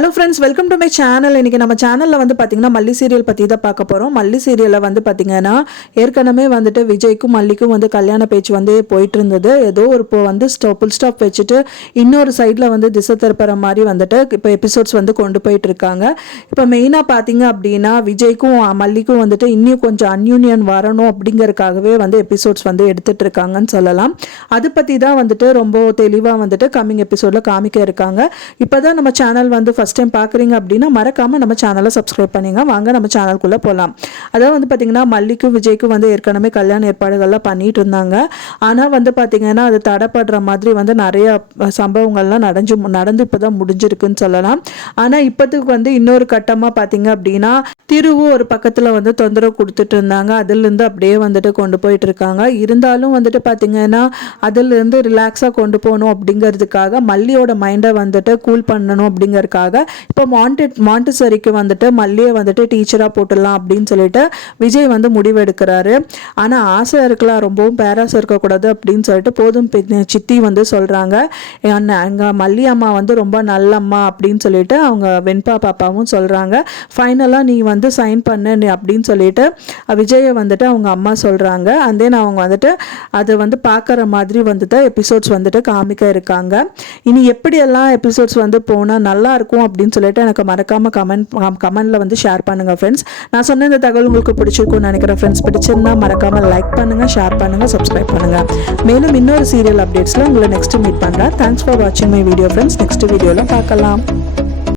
Hello friends, welcome to my channel. இன்றைக்கி நம்ம சேனலில் வந்து பார்த்திங்கன்னா மல்லி சீரியல் பற்றி தான் பார்க்க போகிறோம். மல்லி சீரியலில் வந்து பார்த்திங்கன்னா ஏற்கனவே வந்துட்டு விஜய்க்கும் மல்லிக்கும் வந்து கல்யாண பேச்சு வந்து போயிட்டு இருந்தது. ஏதோ ஒரு இப்போ வந்து ஃபுல் ஸ்டாப் வச்சுட்டு இன்னொரு சைடில் வந்து திசை திருப்புற மாதிரி வந்துட்டு இப்போ எபிசோட்ஸ் வந்து கொண்டு போயிட்டு இருக்காங்க. இப்போ மெயினாக பார்த்திங்க அப்படின்னா விஜய்க்கும் மல்லிக்கும் வந்துட்டு இன்னும் கொஞ்சம் அன்யூனியன் வரணும் அப்படிங்கிறதுக்காகவே வந்து எபிசோட்ஸ் வந்து எடுத்துகிட்டு இருக்காங்கன்னு சொல்லலாம். அதை பற்றி தான் வந்துட்டு ரொம்ப தெளிவாக வந்துட்டு கம்மிங் எபிசோடில் காமிக்க இருக்காங்க. இப்போ தான் நம்ம சேனல் வந்து ஃபஸ்ட் டைம் பார்க்குறீங்க அப்படின்னா மறக்காமல் நம்ம சேனலை சப்ஸ்கிரைப் பண்ணிங்க. வாங்க நம்ம சேனலுக்குள்ளே போகலாம். அதாவது வந்து பார்த்திங்கன்னா மல்லிக்கும் விஜய்க்கும் வந்து ஏற்கனவே கல்யாண ஏற்பாடுகள்லாம் பண்ணிட்டு இருந்தாங்க. ஆனால் வந்து பார்த்திங்கன்னா அது தடைப்படுற மாதிரி வந்து நிறைய சம்பவங்கள்லாம் நடந்து இப்போ தான் முடிஞ்சிருக்குன்னு சொல்லலாம். ஆனால் இப்போதுக்கு வந்து இன்னொரு கட்டமாக பார்த்திங்க அப்படின்னா திருவும் ஒரு பக்கத்தில் வந்து தொந்தரவு கொடுத்துட்டு இருந்தாங்க. அதுலேருந்து அப்படியே வந்துட்டு கொண்டு போயிட்டு இருக்காங்க. இருந்தாலும் வந்துட்டு பார்த்திங்கன்னா அதுலேருந்து ரிலாக்ஸாக கொண்டு போகணும் அப்படிங்கிறதுக்காக மல்லியோட மைண்டை வந்துட்டு கூல் பண்ணணும் அப்படிங்கிறதுக்காக இப்போ மாண்டிசரிக்கு வந்துட்டு மல்லியை வந்துட்டு டீச்சராக போட்டுடலாம் அப்படின்னு சொல்லிட்டு விஜய் வந்து முடிவெடுக்கிறாரு. ஆனால் ஆசை இருக்கலாம், ரொம்பவும் பேராசை இருக்கக்கூடாது அப்படின்னு சொல்லிட்டு போதும் சித்தி வந்து சொல்கிறாங்க. எங்கள் மல்லி அம்மா வந்து ரொம்ப நல்ல அம்மா அப்படின்னு சொல்லிட்டு அவங்க வெண்பா பாப்பாவும் சொல்கிறாங்க. ஃபைனலாக நீ வந்து சைன் பண்ணு அப்படின்னு சொல்லிட்டு விஜயை வந்துட்டு அவங்க அம்மா சொல்கிறாங்க. அண்ட் தென் அவங்க வந்துட்டு அதை வந்து பார்க்குற மாதிரி வந்துட்டு எபிசோட்ஸ் வந்துட்டு காமிக்க இருக்காங்க. இனி எப்படியெல்லாம் எபிசோட்ஸ் வந்து போனால் நல்லா இருக்கும் அப்படின்னு சொல்லிட்டு எனக்கு மறக்காம கமெண்ட்ல வந்து ஷேர் பண்ணுங்க ஃப்ரெண்ட்ஸ். நான் சொன்ன இந்த தகவல் உங்களுக்கு பிடிச்சிருக்கும்னு நினைக்கிறேன் ஃப்ரெண்ட்ஸ். பிடிச்சிருந்தா மறக்காம லைக் பண்ணுங்க, ஷேர் பண்ணுங்க, சப்ஸ்கிரைப் பண்ணுங்க. மேலும் இன்னொரு சீரியல் அப்டேட்ஸ்ல உங்களை நெக்ஸ்ட் மீட் பண்றேன். தேங்க்ஸ் ஃபார் வாட்சிங் மை வீடியோ ஃப்ரெண்ட்ஸ். நெக்ஸ்ட் வீடியோல பார்க்கலாம்.